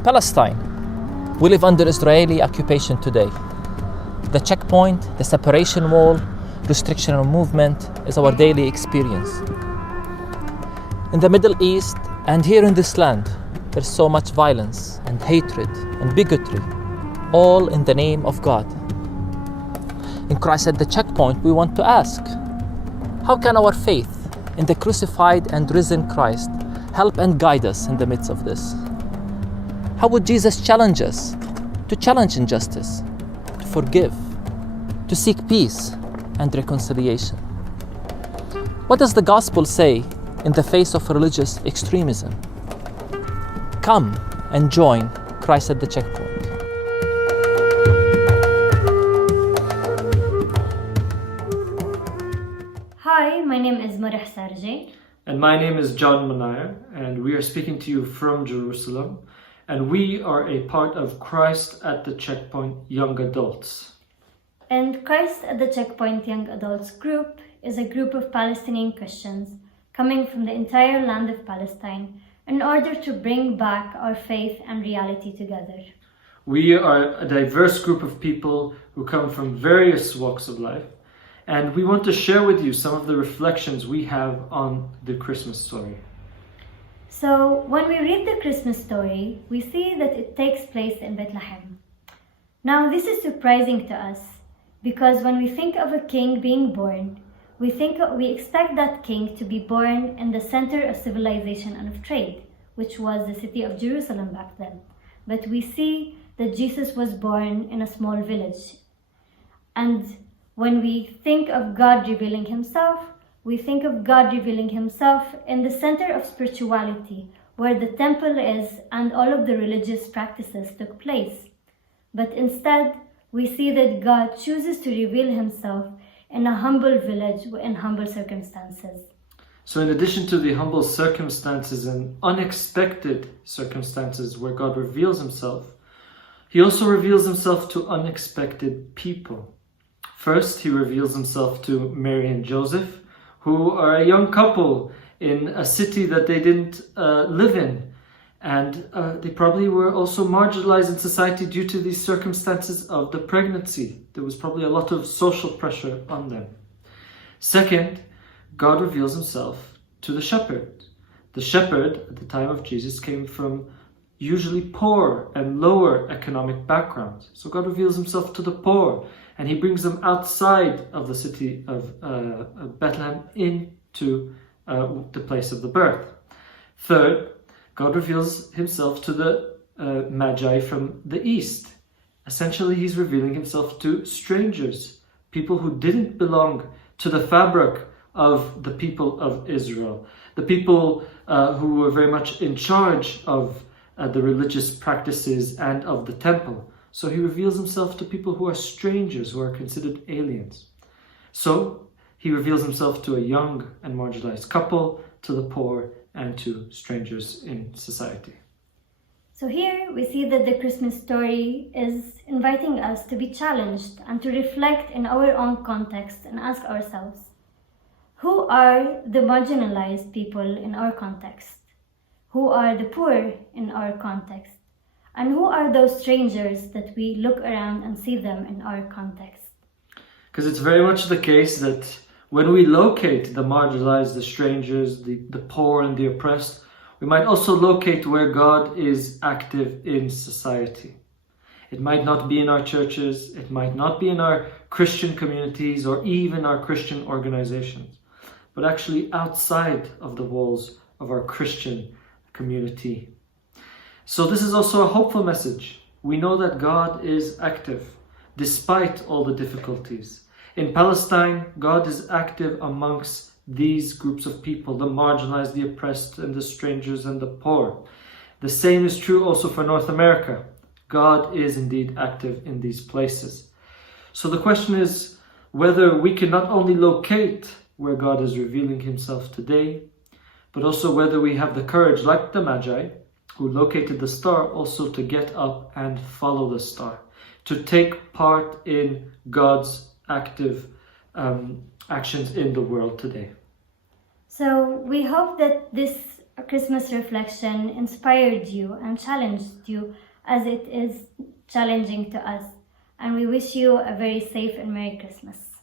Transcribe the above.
In Palestine, we live under Israeli occupation today. The checkpoint, the separation wall, restriction of movement is our daily experience. In the Middle East and here in this land, there's so much violence and hatred and bigotry, all in the name of God. In Christ at the checkpoint, we want to ask, how can our faith in the crucified and risen Christ help and guide us in the midst of this? How would Jesus challenge us to challenge injustice, to forgive, to seek peace and reconciliation? What does the gospel say in the face of religious extremism? Come and join Christ at the checkpoint. Hi, my name is Marah Sarji. And my name is John Munayer, and we are speaking to you from Jerusalem, and we are a part of Christ at the Checkpoint Young Adults. And Christ at the Checkpoint Young Adults group is a group of Palestinian Christians coming from the entire land of Palestine in order to bring back our faith and reality together. We are a diverse group of people who come from various walks of life, and we want to share with you some of the reflections we have on the Christmas story. So, when we read the Christmas story, we see that it takes place in Bethlehem. Now, this is surprising to us because when we think of a king being born, we expect that king to be born in the center of civilization and of trade, which was the city of Jerusalem back then. But we see that Jesus was born in a small village. And when we think of God revealing himself, we think of God revealing himself in the center of spirituality, where the temple is and all of the religious practices took place. But instead, we see that God chooses to reveal himself in a humble village in humble circumstances. So in addition to the humble circumstances and unexpected circumstances where God reveals himself, he also reveals himself to unexpected people. First, he reveals himself to Mary and Joseph, who are a young couple in a city that they didn't live in. And they probably were also marginalized in society due to these circumstances of the pregnancy. There was probably a lot of social pressure on them. Second, God reveals himself to the shepherd. The shepherd at the time of Jesus came from usually poor and lower economic backgrounds. So God reveals himself to the poor, and he brings them outside of the city of Bethlehem into the place of the birth. Third, God reveals himself to the Magi from the east. Essentially, he's revealing himself to strangers, people who didn't belong to the fabric of the people of Israel, the people who were very much in charge of the religious practices and of the temple. So he reveals himself to people who are strangers, who are considered aliens. So he reveals himself to a young and marginalized couple, to the poor, and to strangers in society. So here we see that the Christmas story is inviting us to be challenged and to reflect in our own context and ask ourselves, who are the marginalized people in our context? Who are the poor in our context? And who are those strangers that we look around and see them in our context? Because it's very much the case that when we locate the marginalized, the strangers, the poor and the oppressed, we might also locate where God is active in society. It might not be in our churches, it might not be in our Christian communities or even our Christian organizations, but actually outside of the walls of our Christian community. So this is also a hopeful message. We know that God is active despite all the difficulties. In Palestine, God is active amongst these groups of people, the marginalized, the oppressed, and the strangers and the poor. The same is true also for North America. God is indeed active in these places. So the question is whether we can not only locate where God is revealing himself today, but also whether we have the courage, like the Magi, who located the star, also to get up and follow the star, to take part in God's active actions in the world today. So we hope that this Christmas reflection inspired you and challenged you as it is challenging to us. And we wish you a very safe and Merry Christmas.